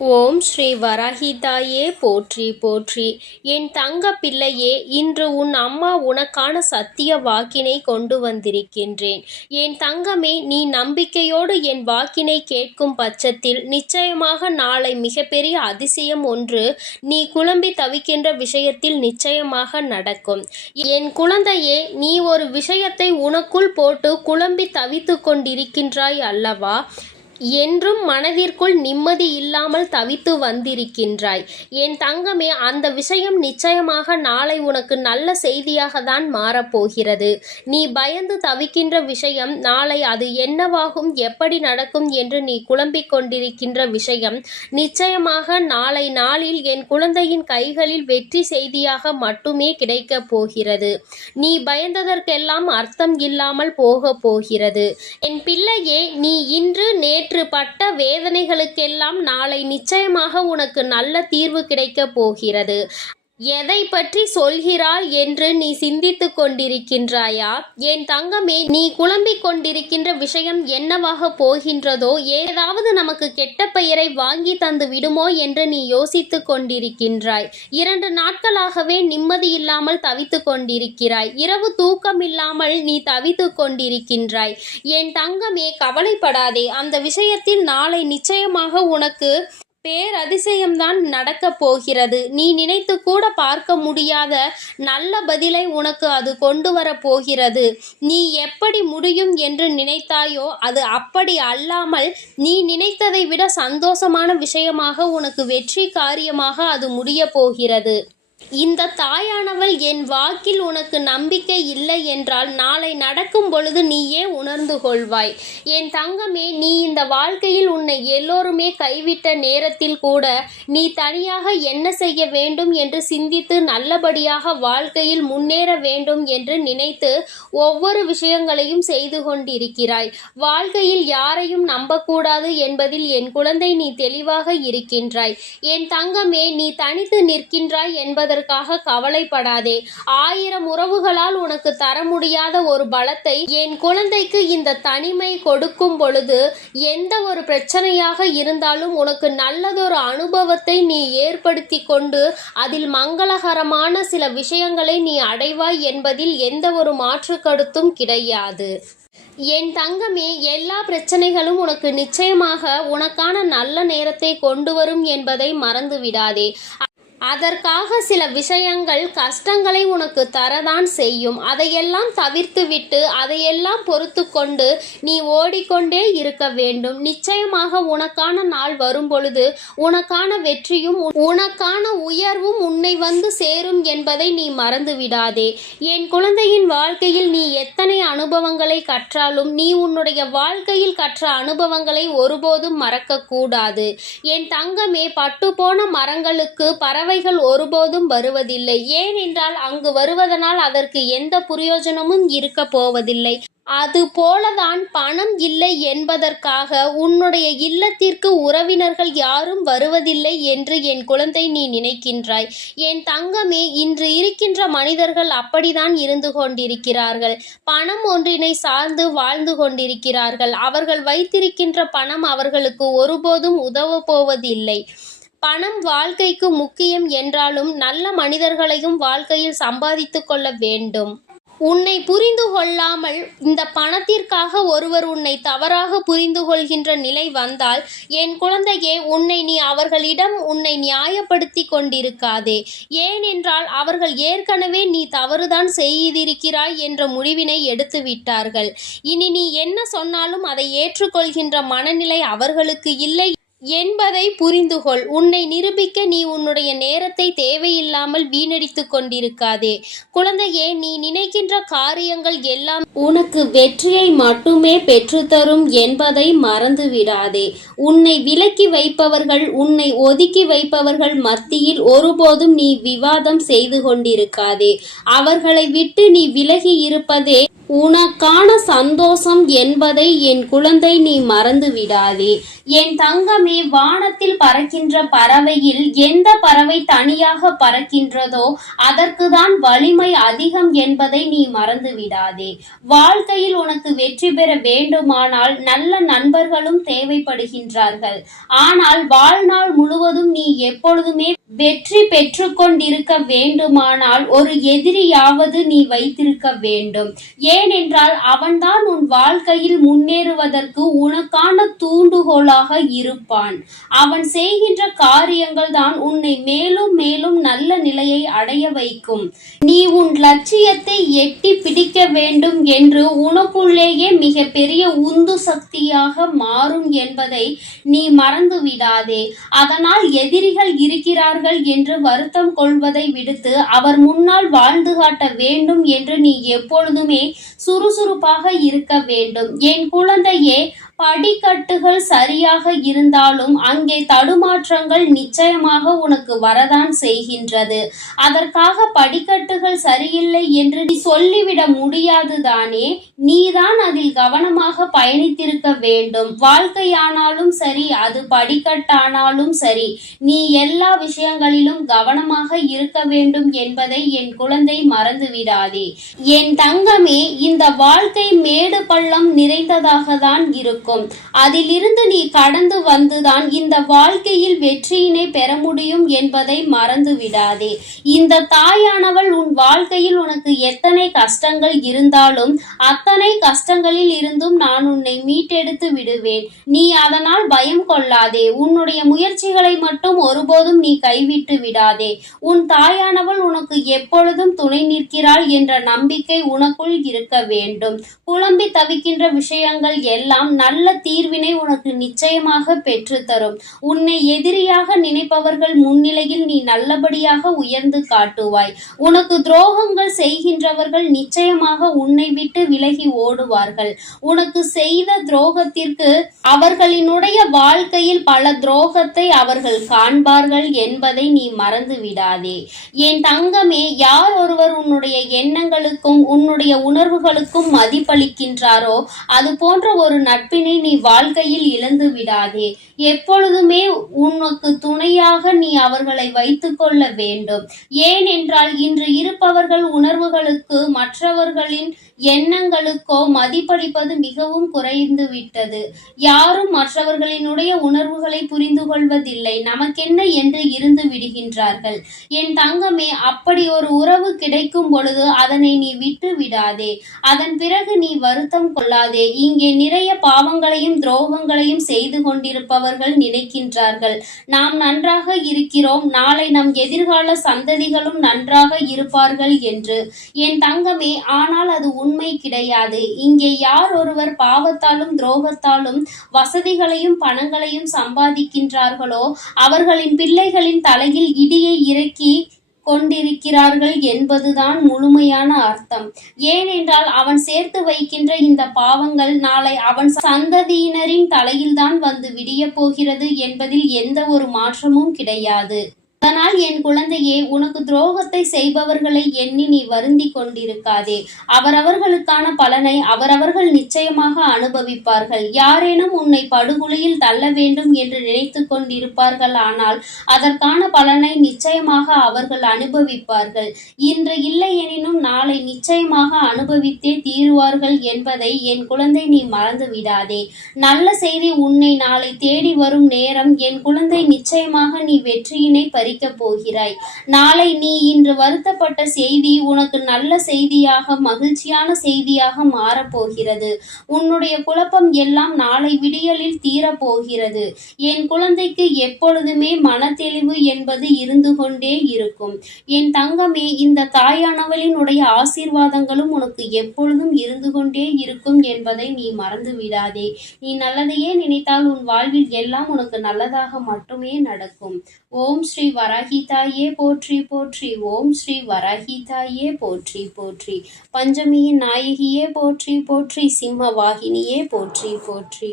ஓம் ஸ்ரீ வராகிதாயே போற்றி போற்றி. என் தங்க பிள்ளையே இன்று உன் அம்மா உனக்கான சத்திய வாக்கினை கொண்டு வந்திருக்கின்றேன். என் தங்கமே நீ நம்பிக்கையோடு என் வாக்கினை கேட்கும் பட்சத்தில் நிச்சயமாக நாளை மிகப்பெரிய அதிசயம் ஒன்று நீ குழம்பி தவிக்கின்ற விஷயத்தில் நிச்சயமாக நடக்கும். என் குழந்தையே நீ ஒரு விஷயத்தை உனக்குள் போட்டு குழம்பி தவித்து கொண்டிருக்கின்றாய் அல்லவா? என்றும் மனதிற்குள் நிம்மதி இல்லாமல் தவித்து வந்திருக்கின்றாய். என் தங்கமே அந்த விஷயம் நிச்சயமாக நாளை உனக்கு நல்ல செய்தியாக தான் மாறப்போகிறது. நீ பயந்து தவிக்கின்ற விஷயம் நாளை அது என்னவாகும் எப்படி நடக்கும் என்று நீ குழம்பிக் கொண்டிருக்கின்ற விஷயம் நிச்சயமாக நாளை நாளில் என் குழந்தையின் கைகளில் வெற்றி செய்தியாக மட்டுமே கிடைக்கப் போகிறது. நீ பயந்ததற்கெல்லாம் அர்த்தம் இல்லாமல் போக போகிறது. என் பிள்ளையே நீ இன்று நேற்று பட்ட வேதனைகளுக்கெல்லாம் நாளை நிச்சயமாக உனக்கு நல்ல தீர்வு கிடைக்கப் போகிறது. எதை பற்றி சொல்கிறாள் என்று நீ சிந்தித்துக் கொண்டிருக்கின்றாயா? என் தங்கமே நீ குழம்பிக் கொண்டிருக்கின்ற விஷயம் என்னவாக போகின்றதோ ஏதாவது நமக்கு கெட்ட பெயரை வாங்கி தந்து விடுமோ என்று நீ யோசித்துக் கொண்டிருக்கின்றாய். இரண்டு நாட்களாகவே நிம்மதி இல்லாமல் தவித்துக் கொண்டிருக்கிறாய். இரவு தூக்கம் இல்லாமல் நீ தவித்துக் கொண்டிருக்கின்றாய். என் தங்கமே கவலைப்படாதே. அந்த விஷயத்தில் நாளை நிச்சயமாக உனக்கு பேரதிசயம்தான் நடக்கப் போகிறது. நீ நினைத்து கூட பார்க்க முடியாத நல்ல பதிலை உனக்கு அது கொண்டு வர போகிறது. நீ எப்படி முடியும் என்று நினைத்தாயோ அது அப்படி அல்லாமல் நீ நினைத்ததை விட சந்தோஷமான விஷயமாக உனக்கு வெற்றி காரியமாக அது முடிய போகிறது. இந்த தாயானவள் என் வாக்கில் உனக்கு நம்பிக்கை இல்லை என்றால் நாளை நடக்கும் பொழுது நீயே உணர்ந்து கொள்வாய். என் தங்கமே நீ இந்த வாழ்க்கையில் உன்னை எல்லோருமே கைவிட்ட நேரத்தில் கூட நீ தனியாக என்ன செய்ய வேண்டும் என்று சிந்தித்து நல்லபடியாக வாழ்க்கையில் முன்னேற வேண்டும் என்று நினைத்து ஒவ்வொரு விஷயங்களையும் செய்து கொண்டிருக்கிறாய். வாழ்க்கையில் யாரையும் நம்பக்கூடாது என்பதில் என் குழந்தை நீ தெளிவாக இருக்கின்றாய். என் தங்கமே நீ தனித்து நிற்கின்றாய் என்பதற்காக கவலைப்படாதே. ஆயிரம் உறவுகளால் உனக்கு தர முடியாத ஒரு பலத்தை என் குழந்தைக்கு இந்த தனிமை கொடுக்கும் பொழுது எந்த ஒரு பிரச்சனையாக இருந்தாலும் உனக்கு நல்லதொரு அனுபவத்தை நீ ஏற்படுத்தி கொண்டு அதில் மங்களகரமான சில விஷயங்களை நீ அடைவாய் என்பதில் எந்த ஒரு மாற்று கருத்தும் கிடையாது. என் தங்கமே எல்லா பிரச்சனைகளும் உனக்கு நிச்சயமாக உனக்கான நல்ல நேரத்தை கொண்டு வரும் என்பதை மறந்து விடாதே அதற்காக சில விஷயங்கள் கஷ்டங்களை உனக்கு தரதான் செய்யும். அதையெல்லாம் தவிர்த்துவிட்டு அதையெல்லாம் பொறுத்து கொண்டு நீ ஓடிக்கொண்டே இருக்க வேண்டும். நிச்சயமாக உனக்கான நாள் வரும் பொழுது உனக்கான வெற்றியும் உனக்கான உயர்வும் உன்னை வந்து சேரும் என்பதை நீ மறந்து விடாதே என் குழந்தையின் வாழ்க்கையில் நீ எத்தனை அனுபவங்களை கற்றாலும் நீ உன்னுடைய வாழ்க்கையில் கற்ற அனுபவங்களை ஒருபோதும் மறக்கக்கூடாது. என் தங்கமே பட்டுப்போன மரங்களுக்கு பறவைகள் ஒருபோதும் வருவதில்லை. ஏனென்றால் அங்கு வருவதனால் அதற்கு எந்த பிரயோஜனமும் இருக்க போவதில்லை. அது போலதான் பணம் இல்லை என்பதற்காக உன்னுடைய இல்லத்திற்கு உறவினர்கள் யாரும் வருவதில்லை என்று என் குழந்தை நீ நினைக்கின்றாய். என் தங்கமே இன்று இருக்கின்ற மனிதர்கள் அப்படிதான் இருந்து கொண்டிருக்கிறார்கள். பணம் ஒன்றினை சார்ந்து வாழ்ந்து கொண்டிருக்கிறார்கள். அவர்கள் வைத்திருக்கின்ற பணம் அவர்களுக்கு ஒருபோதும் உதவ போவதில்லை. பணம் வாழ்க்கைக்கு முக்கியம் என்றாலும் நல்ல மனிதர்களையும் வாழ்க்கையில் சம்பாதித்து கொள்ள வேண்டும். உன்னை புரிந்து கொள்ளாமல் இந்த பணத்திற்காக ஒருவர் உன்னை தவறாக புரிந்து கொள்கின்ற நிலை வந்தால் என் குழந்தையே உன்னை நீ அவர்களிடம் உன்னை நியாயப்படுத்தி கொண்டிருக்காதே. ஏனென்றால் அவர்கள் ஏற்கனவே நீ தவறுதான் செய்திருக்கிறாய் என்ற முடிவினை எடுத்து விட்டார்கள். இனி நீ என்ன சொன்னாலும் அதை ஏற்றுக்கொள்கின்ற மனநிலை அவர்களுக்கு இல்லை என்பதை புரிந்துகொள். உன்னை நிரூபிக்க நீ உன்னுடைய நேரத்தை தேவையில்லாமல் வீணடித்து கொண்டிருக்காதே. குழந்தையே நீ நினைக்கின்ற காரியங்கள் எல்லாம் உனக்கு வெற்றியை மட்டுமே பெற்றுத்தரும் என்பதை மறந்து விடாதே உன்னை விலக்கி வைப்பவர்கள் உன்னை ஒதுக்கி வைப்பவர்கள் மத்தியில் ஒருபோதும் நீ விவாதம் செய்து கொண்டிருக்காதே. அவர்களை விட்டு நீ விலகி இருப்பதே உனக்கான சந்தோஷம் என்பதை என் குழந்தை நீ மறந்து விடாதே என் தங்கமே வானத்தில் பறக்கின்ற பறவையில் எந்த பறவை தனியாக பறக்கின்றதோ அதற்குதான் வலிமை அதிகம் என்பதை நீ மறந்து விடாதே வாழ்க்கையில் உனக்கு வெற்றி பெற வேண்டுமானால் நல்ல நண்பர்களும் தேவைப்படுகின்றார்கள். ஆனால் வாழ்நாள் முழுவதும் முழுவதும் நீ எப்பொழுதுமே வெற்றி பெற்று கொண்டிருக்க வேண்டுமானால் ஒரு எதிரியாவது நீ வைத்திருக்க வேண்டும். ஏனென்றால் அவன்தான் உன் வாழ்க்கையில் முன்னேறுவதற்கு உனக்கான தூண்டுகோலாக இருப்பான். அவன் செய்கின்ற காரியங்கள் தான் உன்னை மேலும் மேலும் நல்ல நிலையை அடைய வைக்கும். நீ உன் லட்சியத்தை எட்டி பிடிக்க வேண்டும் என்று உனக்குள்ளேயே மிக பெரிய உந்து சக்தியாக மாறும் என்பதை நீ மறந்து விடாதே அதனால் எதிரிகள் இருக்கிறார்கள் என்று வருத்தம் கொள்வதை விடுத்து அவர் முன்னால் வாழ்ந்து காட்ட வேண்டும் என்று நீ எப்பொழுதுமே சுறுசுறுப்பாக இருக்க வேண்டும். என் குழந்தையே படிக்கட்டுகள் சரியாக இருந்தாலும் அங்கே தடுமாற்றங்கள் நிச்சயமாக உனக்கு வரதான் செய்கின்றது. அதற்காக படிக்கட்டுகள் சரியில்லை என்று நீ சொல்லிவிட முடியாது தானே? நீதான் அதில் கவனமாக பயணித்திருக்க வேண்டும். வாழ்க்கையானாலும் சரி அது படிக்கட்டானாலும் சரி நீ எல்லா விஷயங்களிலும் கவனமாக இருக்க வேண்டும் என்பதை என் குழந்தை மறந்துவிடாதே. என் தங்கமே இந்த வாழ்க்கை மேடு பள்ளம் நிறைந்ததாக தான் இருக்கும். அதிலிருந்து நீ கடந்து வந்துதான் இந்த வாழ்க்கையில் வெற்றியினை பெற முடியும் என்பதை மறந்து விடாதே இந்த தாயானவள் உன் வாழ்க்கையில் உனக்கு எத்தனை கஷ்டங்கள் இருந்தாலும் அத்தனை கஷ்டங்களில் இருந்தும் நான் உன்னை மீட்டெடுத்து விடுவேன். நீ அதனால் பயம் கொள்ளாதே. உன்னுடைய முயற்சிகளை மட்டும் ஒருபோதும் நீ கைவிட்டு விடாதே. உன் தாயானவள் உனக்கு எப்பொழுதும் துணை நிற்கிறாள் என்ற நம்பிக்கை உனக்குள் இருக்க வேண்டும். புலம்பி தவிக்கின்ற விஷயங்கள் எல்லாம் நல்ல தீர்வினை உனக்கு நிச்சயமாக பெற்றுத்தரும். உன்னை எதிரியாக நினைப்பவர்கள் முன்னிலையில் நீ நல்லபடியாக உயர்ந்து காட்டுவாய். உனக்கு துரோகங்கள் செய்கின்றவர்கள் நிச்சயமாக உன்னை விட்டு விலகி ஓடுவார்கள். உனக்கு செய்த துரோகத்திற்கு அவர்களினுடைய வாழ்க்கையில் பல துரோகத்தை அவர்கள் காண்பார்கள் என்பதை நீ மறந்து விடாதே என் தங்கமே யார் ஒருவர் உன்னுடைய எண்ணங்களுக்கும் உன்னுடைய உணர்வுகளுக்கும் மதிப்பளிக்கின்றாரோ அது போன்ற ஒரு நட்பின் நீ வாழ்க்கையில் இழந்து விடாதே. எப்பொழுதுமே உனக்கு துணையாக நீ அவர்களை வைத்துக் கொள்ள வேண்டும். ஏனென்றால் இன்று இருப்பவர்கள் உணர்வுகளுக்கு மற்றவர்களின் எண்ணங்களுக்கோ மதிப்பளிப்பது மிகவும் குறைந்து விட்டது. யாரும் மற்றவர்களினுடைய உணர்வுகளை புரிந்து கொள்வதில்லை. நமக்கென்ன என்று இருந்து விடுகின்றார்கள். என் தங்கமே அப்படி ஒரு உறவு கிடைக்கும் பொழுது அதனை நீ விட்டு விடாதே. அதன் பிறகு நீ வருத்தம் கொள்ளாதே. இங்கே நிறைய பாவங்களையும் துரோகங்களையும் செய்து கொண்டிருப்பவர்கள் நினைக்கின்றார்கள். நாம் நன்றாக இருக்கிறோம். நாளை நம் எதிர்கால சந்ததிகளும் நன்றாக இருப்பார்கள் என்று. என் தங்கமே ஆனால் அது உண்மை கிடையாது. இங்கே யார் ஒருவர் பாவத்தாலும் துரோகத்தாலும் வசதிகளையும் பணங்களையும் சம்பாதிக்கின்றார்களோ அவர்களின் பிள்ளைகளின் தலையில் இடியை இறக்கி கொண்டிருக்கிறார்கள் என்பதுதான் முழுமையான அர்த்தம். ஏனென்றால் அவன் சேர்த்து வைக்கின்ற இந்த பாவங்கள் நாளை அவன் சந்ததியினரின் தலையில்தான் வந்து விடியப் போகிறது என்பதில் எந்த ஒரு மாற்றமும் கிடையாது. அதனால் என் குழந்தையே உனக்கு துரோகத்தை செய்பவர்களை எண்ணி நீ வருந்தி கொண்டிருக்காதே. அவரவர்களுக்கான பலனை அவரவர்கள் நிச்சயமாக அனுபவிப்பார்கள். யாரேனும் உன்னை படுகொலையில் தள்ள வேண்டும் என்று நினைத்து கொண்டிருப்பார்கள். ஆனால் அதற்கான பலனை நிச்சயமாக அவர்கள் அனுபவிப்பார்கள். இன்று இல்லை எனினும் நாளை நிச்சயமாக அனுபவித்தே தீருவார்கள் என்பதை என் குழந்தை நீ மறந்து விடாதே. நல்ல செய்தி உன்னை நாளை தேடி வரும் நேரம் என் குழந்தை நிச்சயமாக நீ வெற்றியினை பறிக்கப் போகிறாய். நாளை நீ இன்று வருத்தப்பட்ட செய்தி உனக்கு நல்ல செய்தியாக மகிழ்ச்சியான செய்தியாக மாறப்போகிறது உன்னுடைய குழப்பம் எல்லாம் நாளை விடியலில் தீரப்போகிறது என் குழந்தைக்கு எப்பொழுதுமே மனத்தெளிவு என்பது இருந்து கொண்டே இருக்கும். என் தங்கமே இந்த தாயானவளினுடைய ஆசீர்வாதங்களும் உனக்கு எப்பொழுதும் இருந்து கொண்டே இருக்கும் என்பதை நீ மறந்து விடாதே. நீ நல்லதையே நினைத்தால் உன் வாழ்வில் எல்லாம் உனக்கு நல்லதாக மட்டுமே நடக்கும். ஓம் ஸ்ரீ வராகிதாயே போற்றி போற்றி ஓம் ஸ்ரீ வராகிதாயே போற்றி போற்றி பஞ்சமியின் நாயகியே போற்றி போற்றி சிம்ம வாகினியே போற்றி போற்றி